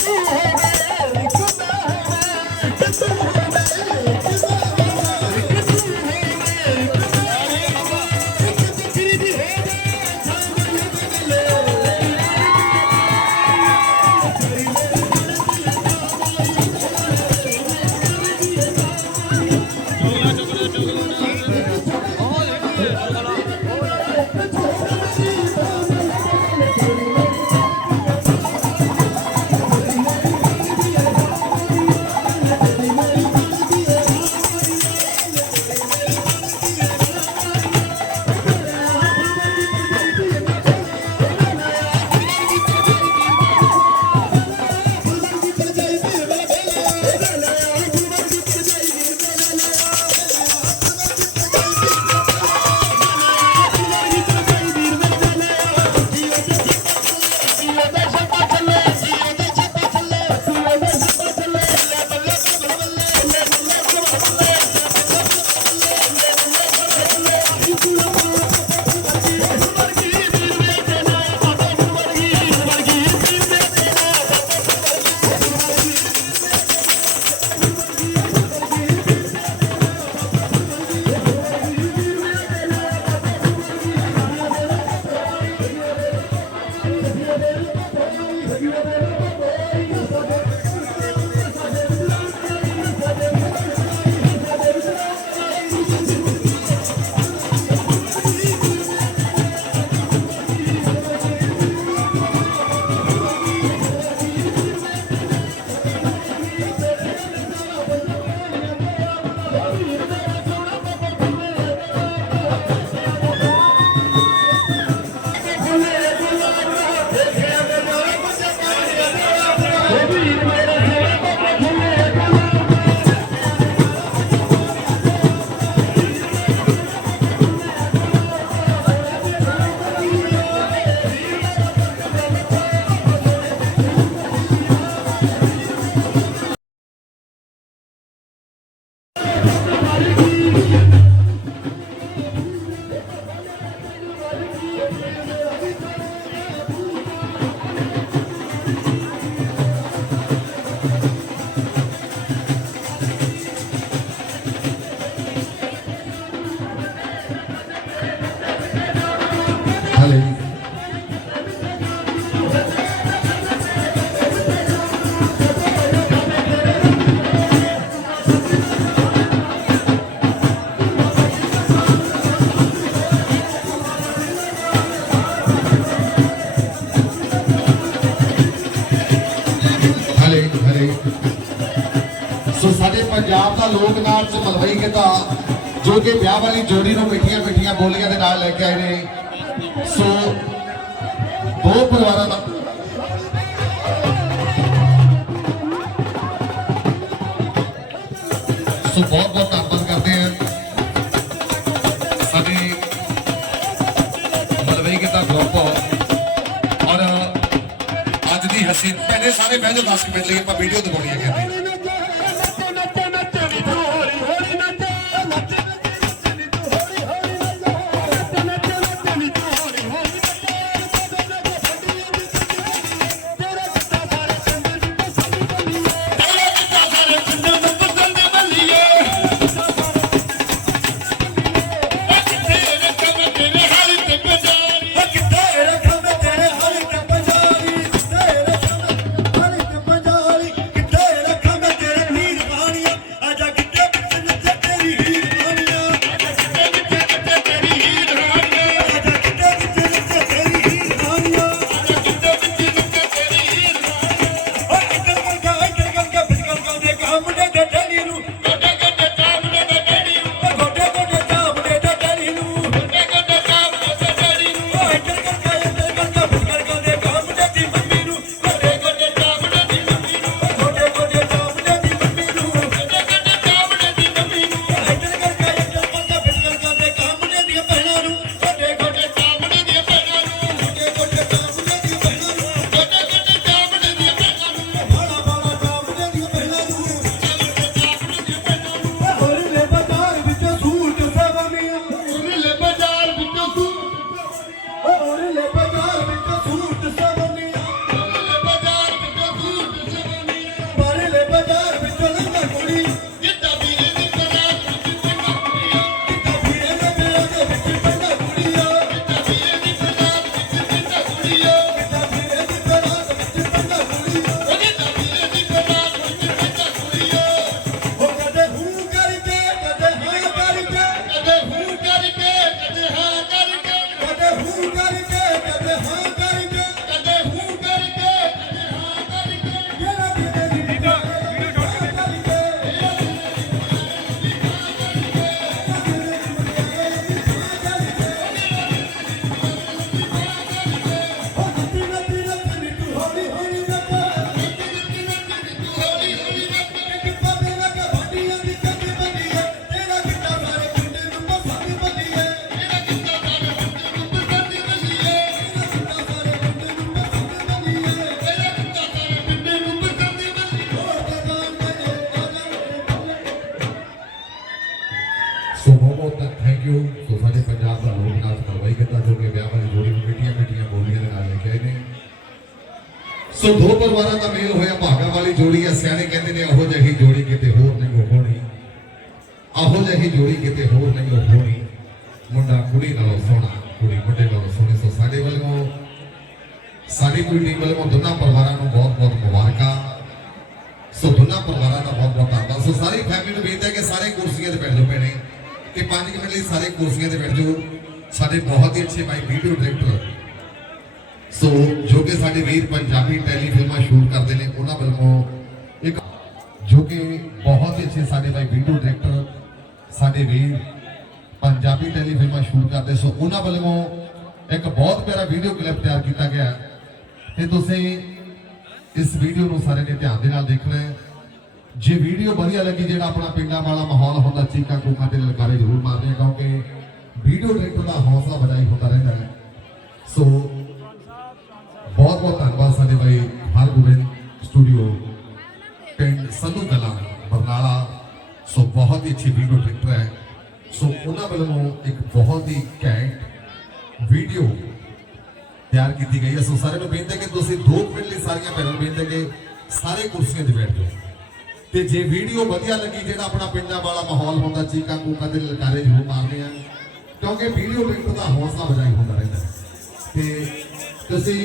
Yeah. ਸੋ ਸਾਡੇ ਪੰਜਾਬ ਦਾ ਲੋਕ ਨਾਚ ਮਲਵਈ ਗਿੱਧਾ ਜੋ ਕਿ ਵਿਆਹ ਵਾਲੀ ਜੋੜੀ ਨੂੰ ਮਿੱਠੀਆਂ ਮਿੱਠੀਆਂ ਬੋਲੀਆਂ ਦੇ ਨਾਲ ਲੈ ਕੇ ਆਏ ਨੇ। ਸੋ ਦੋ ਪਰਿਵਾਰਾਂ ਦਾ ਸੋ ਬਹੁਤ ਬਹੁਤ ਧੰਨਵਾਦ ਕਰਦੇ ਹਾਂ। ਸਾਡੇ ਮਲਵਈ ਗਿੱਧਾ ਗਰੁੱਪ ਅਸੀਂ ਦੀ ਪਹਿਲੇ ਸਾਰੇ ਬਹਿ ਜਾਓ 10 ਮਿੰਟ ਲਈ ਆਪਾਂ ਵੀਡੀਓ ਦਿਖਾਉਣੀ ਹੈ ਕਹਿੰਦੇ ਸੋ ਬਹੁਤ ਬਹੁਤ ਥੈਂਕ ਯੂ ਸੋ ਸਾਡੇ ਪੰਜਾਬ ਦਾ ਲੋਕ ਨਾਚ ਕਰਵਾਈ ਕੀਤਾ ਜੋ ਕਿ ਵਿਆਹ ਵਾਲੀ ਜੋੜੀ ਨੂੰ ਮਿੱਠੀਆਂ ਮਿੱਠੀਆਂ ਬੋਲੀਆਂ ਦੇ ਨਾਲ ਲੈ ਕੇ ਆਏ ਨੇ। ਸੋ ਦੋ ਪਰਿਵਾਰਾਂ ਦਾ ਮੇਲ ਹੋਇਆ, ਭਾਗਾ ਵਾਲੀ ਜੋੜੀ ਆ, ਸਿਆਣੇ ਕਹਿੰਦੇ ਨੇ ਇਹੋ ਜਿਹੀ ਜੋੜੀ ਕਿਤੇ ਹੋਰ ਨਹੀਂ, ਉਹ ਹੋਣੀ। ਇਹੋ ਜਿਹੀ ਜੋੜੀ ਕਿਤੇ ਹੋਰ ਨਹੀਂ, ਉਹ ਹੋਣੀ। ਮੁੰਡਾ ਕੁੜੀ ਨਾਲੋਂ ਸੋਹਣਾ, ਕੁੜੀ ਮੁੰਡੇ ਨਾਲੋਂ ਸੋਹਣੀ। ਸੋ ਸਾਡੇ ਵੱਲੋਂ, ਸਾਡੀ ਪੂਰੀ ਟੀਮ ਵੱਲੋਂ ਦੋਨਾਂ ਪਰਿਵਾਰਾਂ ਨੂੰ ਬਹੁਤ ਬਹੁਤ ਮੁਬਾਰਕਾਂ। ਸੋ ਦੋਨਾਂ ਪਰਿਵਾਰਾਂ ਦਾ ਬਹੁਤ ਬਹੁਤ ਧੰਨਵਾਦ। ਸੋ ਸਾਰੀ ਫੈਮਿਲੀ ਨੂੰ ਬੇਨਤੀ ਹੈ ਕਿ ਸਾਰੇ ਕੁਰਸੀਆਂ ਤੇ ਬੈਠ ਜਾਓ ਭੈਣੇ। ਕਿ 5 ਮਿੰਟ ਲਈ ਸਾਰੇ ਕੁਰਸੀਆਂ ਤੇ ਬੈਠ ਜਾਓ। ਸਾਡੇ ਬਹੁਤ ਹੀ ਅੱਛੇ ਭਾਈ ਵੀਡੀਓ ਡਾਇਰੈਕਟਰ। ਸੋ, ਜੋ ਕਿ ਸਾਡੇ ਵੀਰ ਪੰਜਾਬੀ ਟੈਲੀਫਿਲਮਾਂ ਸ਼ੂਟ ਕਰਦੇ ਨੇ, ਉਹਨਾਂ ਵੱਲੋਂ ਇੱਕ ਜੋ ਕਿ ਬਹੁਤ ਹੀ ਅੱਛੇ ਸਾਡੇ ਭਾਈ ਵੀਡੀਓ ਡਾਇਰੈਕਟਰ, ਸਾਡੇ ਵੀਰ ਪੰਜਾਬੀ ਟੈਲੀਫਿਲਮਾਂ ਸ਼ੂਟ ਕਰਦੇ। ਸੋ, ਉਹਨਾਂ ਵੱਲੋਂ ਇੱਕ ਬਹੁਤ ਪਿਆਰਾ ਵੀਡੀਓ ਕਲਿੱਪ ਤਿਆਰ ਕੀਤਾ ਗਿਆ ਹੈ। ਤੇ ਤੁਸੀਂ ਇਸ ਵੀਡੀਓ ਨੂੰ ਸਾਰੇ ਨੇ ਧਿਆਨ ਦੇ ਨਾਲ ਦੇਖਣਾ ਹੈ। ਜੇ ਵੀਡੀਓ ਵਧੀਆ ਲੱਗੀ, ਜਿਹੜਾ ਆਪਣਾ ਪਿੰਡਾਂ ਵਾਲਾ ਮਾਹੌਲ ਹੁੰਦਾ, ਚੀਕਾਂ ਕੋਕਾਂ ਤੇ ਲਲਕਾਰੇ ਜ਼ਰੂਰ ਮਾਰਦੇ ਆ, ਕਿਉਂਕਿ ਵੀਡੀਓ ਡਾਇਰੈਕਟਰ ਦਾ ਹੌਸਲਾ ਵਧਾਈ ਹੁੰਦਾ ਰਹਿੰਦਾ ਹੈ। ਸੋ, ਬਹੁਤ ਬਹੁਤ ਧੰਨਵਾਦ ਸਾਡੇ ਭਾਈ ਹਰਗੋਬਿੰਦ ਸਟੂਡੀਓ, ਪਿੰਡ ਸੰਧੂ ਕਲਾ, ਬਰਨਾਲਾ। ਸੋ, ਬਹੁਤ ਹੀ ਅੱਛੀ ਵੀਡੀਓ ਡਾਇਰੈਕਟਰ ਹੈ। ਸੋ, ਉਹਨਾਂ ਵੱਲੋਂ ਇੱਕ ਬਹੁਤ ਹੀ ਘੈਂਟ ਵੀਡੀਓ ਤਿਆਰ ਕੀਤੀ ਗਈ ਹੈ। ਸੋ, ਸਾਰਿਆਂ ਨੂੰ ਬੇਨਤੀ ਹੈ ਕਿ ਤੁਸੀਂ 2 ਮਿੰਟ ਲਈ ਸਾਰੀਆਂ ਭੈਣਾਂ ਨੂੰ ਬੇਨਤੀ ਹੈ ਕਿ ਸਾਰੇ ਕੁਰਸੀਆਂ ਤੇ ਬੈਠ ਜਾਓ। ਤੇ ਜੇ ਵੀਡੀਓ ਵਧੀਆ ਲੱਗੀ, ਜਿਹੜਾ ਆਪਣਾ ਪਿੰਡਾਂ ਵਾਲਾ ਮਾਹੌਲ ਹੁੰਦਾ, ਚੀਕਾਂ ਕੂਕਾਂ ਤੇ ਲਲਕਾਰੇ ਜ਼ਰੂਰ ਮਾਰਦੇ ਆ। ਕਿਉਂਕਿ ਵੀਡੀਓ ਵਿੱਚ ਦਾ ਹੌਸਲਾ ਵਧਾਈ ਹੁੰਦਾ ਰਹਿੰਦਾ। ਤੇ ਤੁਸੀਂ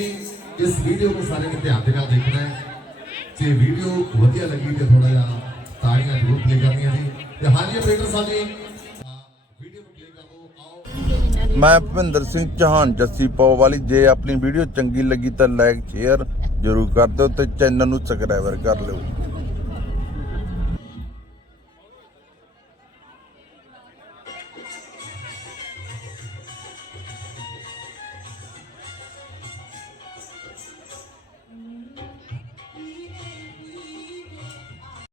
ਇਸ ਵੀਡੀਓ ਨੂੰ ਸਾਰੇ ਨੇ ਧਿਆਨ ਦੇ ਨਾਲ ਦੇਖਣਾ ਹੈ। ਜੇ ਵੀਡੀਓ ਵਧੀਆ ਲੱਗੀ ਤੇ ਥੋੜਾ ਜਿਹਾ ਤਾੜੀਆਂ ਜ਼ਰੂਰ ਪਲੇ ਕਰਨੀਆਂ ਜੀ ਤੇ ਹਾਂਜੀ ਆਪਰੇਟਰ ਸਾਹਿਬ ਜੀ ਵੀਡੀਓ ਨੂੰ ਪਲੇ ਕਰ ਦਿਓ ਆਓ। ਮੈਂ ਭਵਿੰਦਰ ਸਿੰਘ ਚੌਹਾਨ, ਜੱਸੀ ਪੋ ਵਾਲੀ। ਜੇ ਆਪਣੀ ਵੀਡੀਓ ਚੰਗੀ ਲੱਗੀ ਤਾਂ ਲਾਈਕ ਸ਼ੇਅਰ ਜ਼ਰੂਰ ਕਰ ਦਿਓ ਤੇ ਚੈਨਲ ਨੂੰ ਸਬਸਕ੍ਰਾਈਬਰ ਕਰ ਲਿਓ।